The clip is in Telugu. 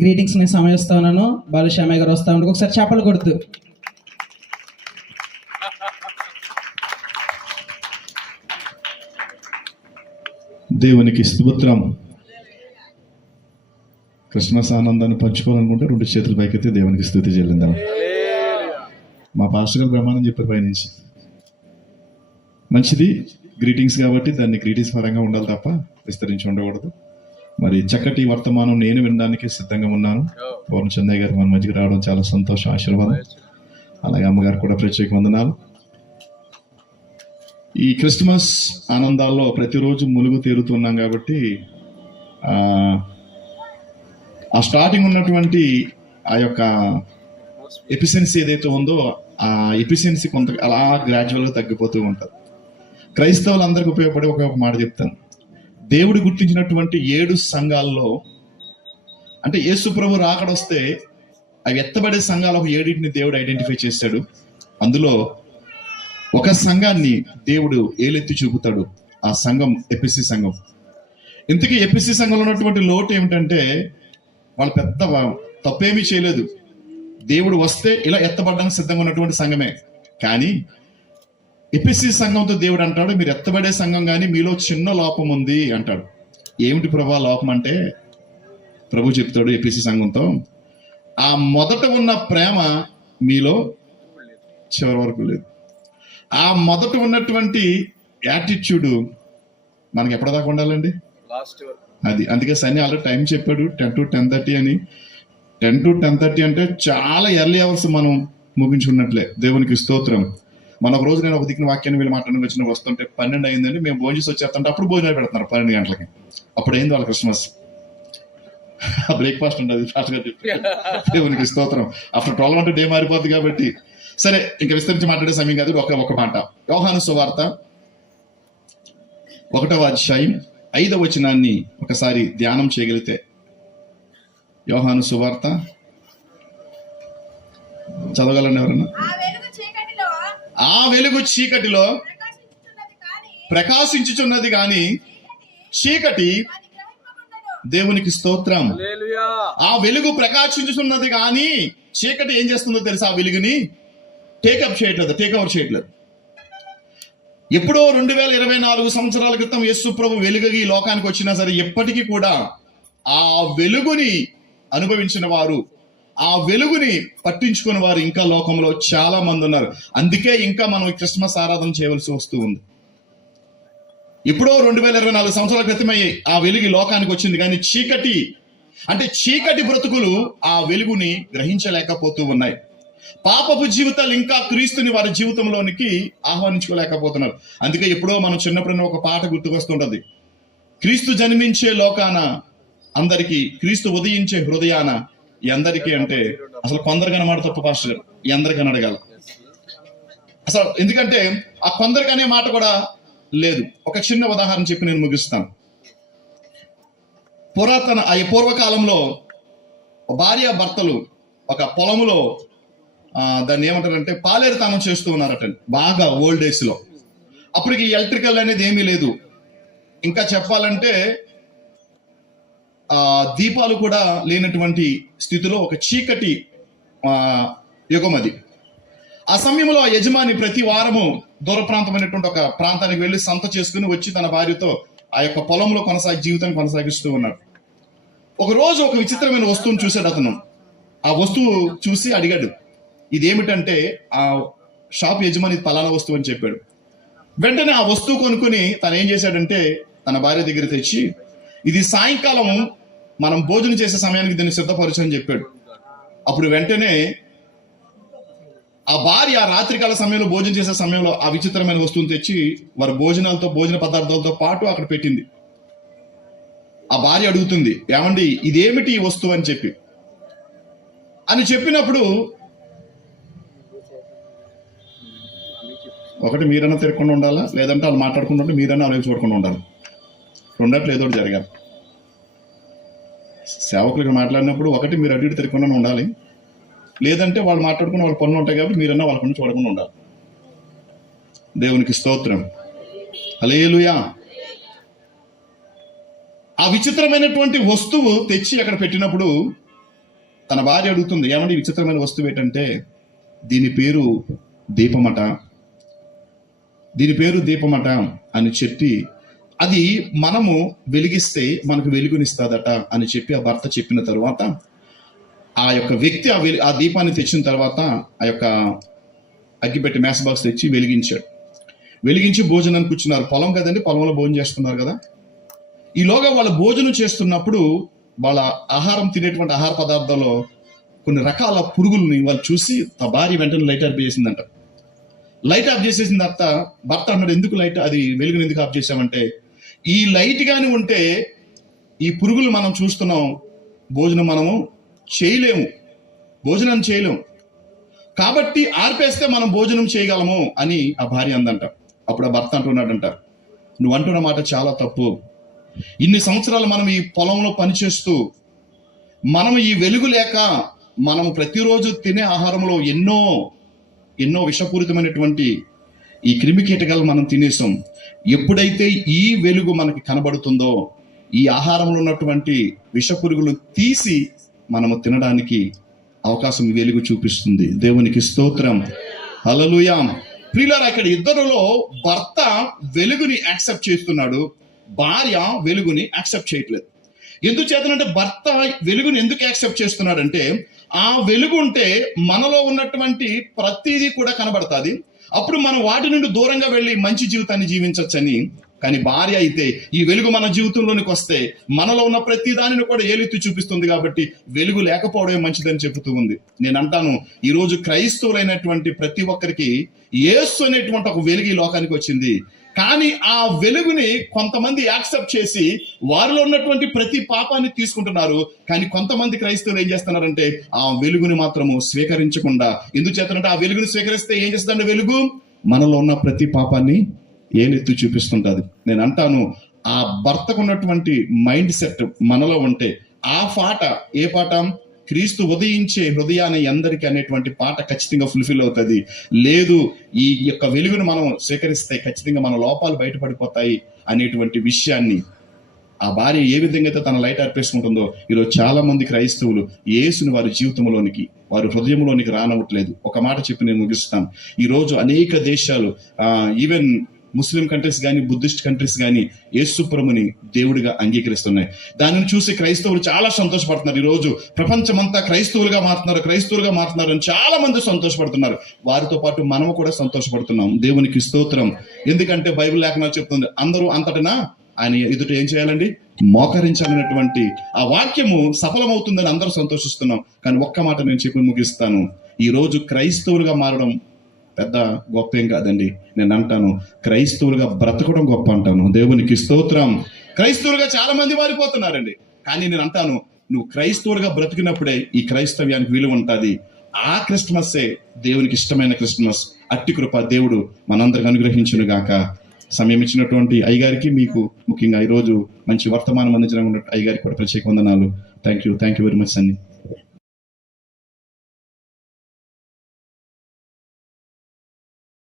గ్రీటింగ్స్ నేను సమయిస్తా ఉన్నాను. బాలుశ్యామయ్య గారు వస్తా ఉంటారు, ఒకసారి చేపలు కొడుతూ. దేవునికి స్తోత్రం. క్రిస్మస్ ఆనందాన్ని పంచుకోవాలనుకుంటే 2 చేతులు పైకెత్తి దేవునికి స్తుతి చెల్లిందాం. మా పాస్టర్ గారు ప్రమాణం చెప్పారు పైనుంచి. మంచిది, గ్రీటింగ్స్ కాబట్టి దాన్ని గ్రీటింగ్స్ పరంగా ఉండాలి తప్ప విస్తరించి ఉండకూడదు. మరి చక్కటి వర్తమానం నేను వినడానికి సిద్ధంగా ఉన్నాను. పవన్ చందయ్య గారు మన మధ్యకి రావడం చాలా సంతోషం, ఆశీర్వాదం. అలాగే అమ్మగారు కూడా ప్రత్యేక వందనాలు. ఈ క్రిస్మస్ ఆనందాల్లో ప్రతిరోజు ములుగు తేలుతున్నాం కాబట్టి ఆ స్టార్టింగ్ ఉన్నటువంటి ఆ యొక్క ఎఫిషియన్సీ ఏదైతే ఉందో ఆ ఎఫిషియన్సీ కొంత అలా గ్రాడ్యువల్గా తగ్గిపోతూ ఉంటుంది. క్రైస్తవులందరికీ ఉపయోగపడే ఒక మాట చెప్తాను. దేవుడు గుర్తించినటువంటి 7 సంఘాల్లో, అంటే యేసు ప్రభు రాకడొస్తే అవి ఎత్తబడే సంఘాలు ఒక 7ని దేవుడు ఐడెంటిఫై చేశాడు. అందులో ఒక సంఘాన్ని దేవుడు ఏలెత్తి చూపుతాడు. ఆ సంఘం ఎపిసి సంఘం. ఇంతకీ ఎపిసి సంఘంలో ఉన్నటువంటి లోటు ఏమిటంటే వాళ్ళు పెద్ద తప్పేమీ చేయలేదు. దేవుడు వస్తే ఇలా ఎత్తబడడానికి సిద్ధంగా ఉన్నటువంటి సంఘమే. కానీ ఎపిసి సంఘంతో దేవుడు అంటాడు, మీరు ఎత్తబడే సంఘం కానీ మీలో చిన్న లోపం ఉంది అంటాడు. ఏమిటి ప్రభా లోపం అంటే, ప్రభు చెప్తాడు ఎపిసి సంఘంతో, ఆ మొదట ఉన్న ప్రేమ మీలో చివరి వరకు లేదు. ఆ మొదట ఉన్నటువంటి యాటిట్యూడ్ మనకి ఎప్పటిదాకా ఉండాలండి? అది అందుకే సన్ని ఆల్రెడీ టైం చెప్పాడు 10 to 10:30 అని. 10 to 10:30 అంటే చాలా ఎర్లీ అవర్స్ మనం ముగించుకున్నట్లే. దేవునికి స్తోత్రం. మన ఒక రోజు నేను ఒక దిక్కున వాక్యాన్ని వీళ్ళు మాట్లాడడానికి వచ్చిన వస్తుంటే 12 అయిందండి. మేము భోజనం చేసి వచ్చేస్తుంటే అప్పుడు భోజనాలు పెడుతున్నారు 12 గంటలకి. అప్పుడు అయింది వాళ్ళ క్రిస్మస్. బ్రేక్ఫాస్ట్ ఉండదు ఫాస్ట్ గా చెప్పి. దేవునికి స్తోత్రం. ఆఫ్టర్ 12 అంటే డే మారిపోద్ది కాబట్టి. సరే, ఇంకా విస్తరించి మాట్లాడే సమయం కాదు. ఒక మాట, యోహాను సువార్త 1వ అధ్యాయం 5వ వచనాన్ని ఒకసారి ధ్యానం చేయగలిగితే. యోహాను సువార్త చదవగలండి ఎవరన్నా? ఆ వెలుగు చీకటిలో ప్రకాశించుచున్నది గాని చీకటి, దేవునికి స్తోత్రం. ఆ వెలుగు ప్రకాశించుచున్నది గాని చీకటి ఏం చేస్తుందో తెలుసా? ఆ వెలుగుని టేకప్ చేయట్లేదు, టేక్ఓవర్ చేయట్లేదు. ఎప్పుడో 2024 సంవత్సరాల క్రితం యేసు ప్రభు వెలుగుకి ఈ లోకానికి వచ్చినా సరే ఎప్పటికీ కూడా ఆ వెలుగుని అనుభవించిన వారు, ఆ వెలుగుని పట్టించుకున్న వారు ఇంకా లోకంలో చాలా మంది ఉన్నారు. అందుకే ఇంకా మనం క్రిస్మస్ ఆరాధన చేయవలసి వస్తూ ఉంది. ఎప్పుడో 2024 సంవత్సరాల క్రితమై ఆ వెలుగు లోకానికి వచ్చింది. కానీ చీకటి, అంటే చీకటి బ్రతుకులు ఆ వెలుగుని గ్రహించలేకపోతూ ఉన్నాయి. పాపపు జీవితాలు ఇంకా క్రీస్తుని వారి జీవితంలోనికి ఆహ్వానించుకోలేకపోతున్నారు. అందుకే ఎప్పుడో మనం చిన్నప్పుడు ఒక పాట గుర్తుకొస్తుంటది. క్రీస్తు జన్మించే లోకాన అందరికీ, క్రీస్తు ఉదయించే హృదయాన ఈ అందరికీ అంటే అసలు కొందరికైనా మాట తప్పు పాస్టర్ గారు, ఈ అందరికైనా అడగాల అసలు. ఎందుకంటే ఆ కొందరికనే మాట కూడా లేదు. ఒక చిన్న ఉదాహరణ చెప్పి నేను ముగిస్తాను. పూర్వకాలంలో భార్య భర్తలు ఒక పొలములో దాన్ని ఏమంటారంటే పాలేరుతానం చేస్తూ ఉన్నారట, బాగా ఓల్డ్ ఏజ్ లో. అప్పటికి ఎలక్ట్రికల్ అనేది ఏమీ లేదు. ఇంకా చెప్పాలంటే దీపాలు కూడా లేనటువంటి స్థితిలో ఒక చీకటి యుగం అది. ఆ సమయంలో ఆ యజమాని ప్రతి వారము దూర ప్రాంతమైనటువంటి ఒక ప్రాంతానికి వెళ్ళి సంత చేసుకుని వచ్చి తన భార్యతో ఆ యొక్క పొలంలో జీవితాన్ని కొనసాగిస్తూ ఉన్నాడు. ఒక రోజు ఒక విచిత్రమైన వస్తువును చూశాడు అతను. ఆ వస్తువు చూసి అడిగాడు, ఇదేమిటంటే ఆ షాప్ యజమాని పలానా వస్తువు అని చెప్పాడు. వెంటనే ఆ వస్తువు కొనుక్కుని తను ఏం చేశాడంటే తన భార్య దగ్గర తెచ్చి, ఇది సాయంకాలం మనం భోజనం చేసే సమయానికి దీన్ని సిద్ధపరచు అని చెప్పాడు. అప్పుడు వెంటనే ఆ భార్య రాత్రికాల సమయంలో భోజనం చేసే సమయంలో ఆ విచిత్రమైన వస్తువును తెచ్చి వారి భోజన పదార్థాలతో పాటు అక్కడ పెట్టింది. ఆ భార్య అడుగుతుంది, ఏమండి ఇదేమిటి ఈ వస్తువు అని చెప్పినప్పుడు ఒకటి మీరన్నా తిరగకుండా ఉండాలా, లేదంటే వాళ్ళు మాట్లాడుకుంటుంటే మీరన్నా అలాగే చూడకుండా ఉండాలి. రెండట్లు ఏదో జరగాలి. సేవకులు మాట్లాడినప్పుడు ఒకటి మీరు అటు ఇటు తిరగకుండా ఉండాలి, లేదంటే వాళ్ళు మాట్లాడుకుని వాళ్ళ పనులు ఉంటాయి కాబట్టి మీరన్నా వాళ్ళకుండా చూడకుండా ఉండాలి. దేవునికి స్తోత్రం. హల్లెలూయా. ఆ విచిత్రమైనటువంటి వస్తువు తెచ్చి అక్కడ పెట్టినప్పుడు తన భార్య అడుగుతుంది, ఏమంటే ఈ విచిత్రమైన వస్తువు ఏంటంటే, దీని పేరు దీపమట, దీని పేరు దీపమట అని చెప్పి, అది మనము వెలిగిస్తే మనకు వెలుగునిస్తుందట అని చెప్పి ఆ భర్త చెప్పిన తర్వాత ఆ యొక్క వ్యక్తి ఆ దీపాన్ని తెచ్చిన తర్వాత ఆ యొక్క అగ్గిపెట్టి మ్యాచ్ బాక్స్ తెచ్చి వెలిగించాడు. వెలిగించి భోజనానికి కూర్చున్నారు. పొలం కదండి, పొలంలో భోజనం చేస్తున్నారు కదా. ఈలోగా వాళ్ళు భోజనం చేస్తున్నప్పుడు వాళ్ళ ఆహారం తినేటువంటి ఆహార పదార్థాల్లో కొన్ని రకాల పురుగుల్ని వాళ్ళు చూసి ఆ భార్య వెంటనే లైట్ ఆఫ్ చేసిందంట. లైట్ ఆఫ్ చేసేసిన తర్వాత భర్త అన్నాడు, ఎందుకు లైట్ అది వెలుగుని ఎందుకు ఆఫ్ చేసామంటే, ఈ లైట్ గాని ఉంటే ఈ పురుగులు మనం చూస్తున్నాం, భోజనం మనము చేయలేము, భోజనం చేయలేము, కాబట్టి ఆర్పేస్తే మనం భోజనం చేయగలము అని ఆ భార్య అందంట. అప్పుడు ఆ భర్త అంటున్నాడంట, నువ్వు అంటున్న మాట చాలా తప్పు. ఇన్ని సంవత్సరాలు మనం ఈ పొలంలో పనిచేస్తూ మనం ఈ వెలుగు లేక మనం ప్రతిరోజు తినే ఆహారంలో ఎన్నో విషపూరితమైనటువంటి ఈ క్రిమి కీటకాలు మనం తినేసాం. ఎప్పుడైతే ఈ వెలుగు మనకి కనబడుతుందో ఈ ఆహారంలో ఉన్నటువంటి విషపురుగులు తీసి మనము తినడానికి అవకాశం వెలుగు చూపిస్తుంది. దేవునికి స్తోత్రం, హల్లెలూయా. ప్రియులారా, ఇక్కడ ఇద్దరిలో భర్త వెలుగుని యాక్సెప్ట్ చేస్తున్నాడు, భార్య వెలుగుని యాక్సెప్ట్ చేయట్లేదు. ఎందుచేతనంటే భర్త వెలుగుని ఎందుకు యాక్సెప్ట్ చేస్తున్నాడంటే, ఆ వెలుగు ఉంటే మనలో ఉన్నటువంటి ప్రతిదీ కూడా కనబడుతుంది, అప్పుడు మనం వాటి నుండి దూరంగా వెళ్ళి మంచి జీవితాన్ని జీవించవచ్చని. కానీ భార్య అయితే ఈ వెలుగు మన జీవితంలోనికి వస్తే మనలో ఉన్న ప్రతి దానిని కూడా ఏలెత్తి చూపిస్తుంది, కాబట్టి వెలుగు లేకపోవడమే మంచిదని చెబుతూ ఉంది. నేను అంటాను, ఈరోజు క్రైస్తవులైనటువంటి ప్రతి ఒక్కరికి యేసు అనేటువంటి ఒక వెలుగు ఈ లోకానికి వచ్చింది. కానీ ఆ వెలుగుని కొంతమంది యాక్సెప్ట్ చేసి వారిలో ఉన్నటువంటి ప్రతి పాపాన్ని తీసుకుంటున్నారు. కానీ కొంతమంది క్రైస్తవులు ఏం చేస్తున్నారంటే ఆ వెలుగుని మాత్రము స్వీకరించకుండా, ఎందుచేతనంటే ఆ వెలుగుని స్వీకరిస్తే ఏం చేస్తుందంటే వెలుగు మనలో ఉన్న ప్రతి పాపాన్ని ఏలెత్తి చూపిస్తుంటది. నేను అంటాను, ఆ భర్తకు ఉన్నటువంటి మైండ్ సెట్ మనలో ఉంటే ఆ పాట, ఏ పాట, క్రీస్తు ఉదయించే హృదయాన్ని అందరికీ అనేటువంటి పాట ఖచ్చితంగా ఫుల్ఫిల్ అవుతుంది. లేదు, ఈ యొక్క వెలుగును మనం స్వీకరిస్తే ఖచ్చితంగా మన లోపాలు బయటపడిపోతాయి అనేటువంటి విషయాన్ని ఆ భార్య ఏ విధంగా అయితే తన లైట్ అర్పేసుకుంటుందో, ఈరోజు చాలా మంది క్రైస్తవులు యేసుని వారి జీవితంలోనికి, వారి హృదయంలోనికి రానవట్లేదు. ఒక మాట చెప్పి నేను ముగిస్తాను. ఈరోజు అనేక దేశాలు, ఈవెన్ ముస్లిం కంట్రీస్ కానీ బుద్ధిస్ట్ కంట్రీస్ కానీ యేసు ప్రభుని దేవుడిగా అంగీకరిస్తున్నాయి. దానిని చూసి క్రైస్తవులు చాలా సంతోషపడుతున్నారు. ఈరోజు ప్రపంచమంతా క్రైస్తవులుగా మారుతున్నారు అని చాలా మంది సంతోషపడుతున్నారు. వారితో పాటు మనము కూడా సంతోషపడుతున్నాం. దేవునికి స్తోత్రం. ఎందుకంటే బైబిల్ లేఖనాలు చెప్తుంది, అందరూ అంతటనా ఆయన ఎదుట ఏం చేయాలండి, మోకరించాలనేటువంటి ఆ వాక్యము సఫలమవుతుందని అందరూ సంతోషిస్తున్నాం. కానీ ఒక్క మాట నేను చెప్పి ముగిస్తాను, ఈ రోజు క్రైస్తవులుగా మారడం పెద్ద గొప్ప ఏం కాదండి. నేను అంటాను, క్రైస్తవులుగా బ్రతకడం గొప్ప అంటాను. దేవునికి స్తోత్రం. క్రైస్తవులుగా చాలా మంది మారిపోతున్నారండి. కానీ నేను అంటాను, నువ్వు క్రైస్తవులుగా బ్రతికినప్పుడే ఈ క్రైస్తవ్యానికి విలువ ఉంటుంది. ఆ క్రిస్మస్సే దేవునికి ఇష్టమైన క్రిస్మస్. అట్టి కృప దేవుడు మనందరికి అనుగ్రహించును గాక. సమయం ఇచ్చినటువంటి అయ్యగారికి, మీకు ముఖ్యంగా ఈరోజు మంచి వర్తమానం అందించిన అయ్యగారికి కూడా ప్రత్యేక వందనాలు. థ్యాంక్ యూ వెరీ మచ్ అండి.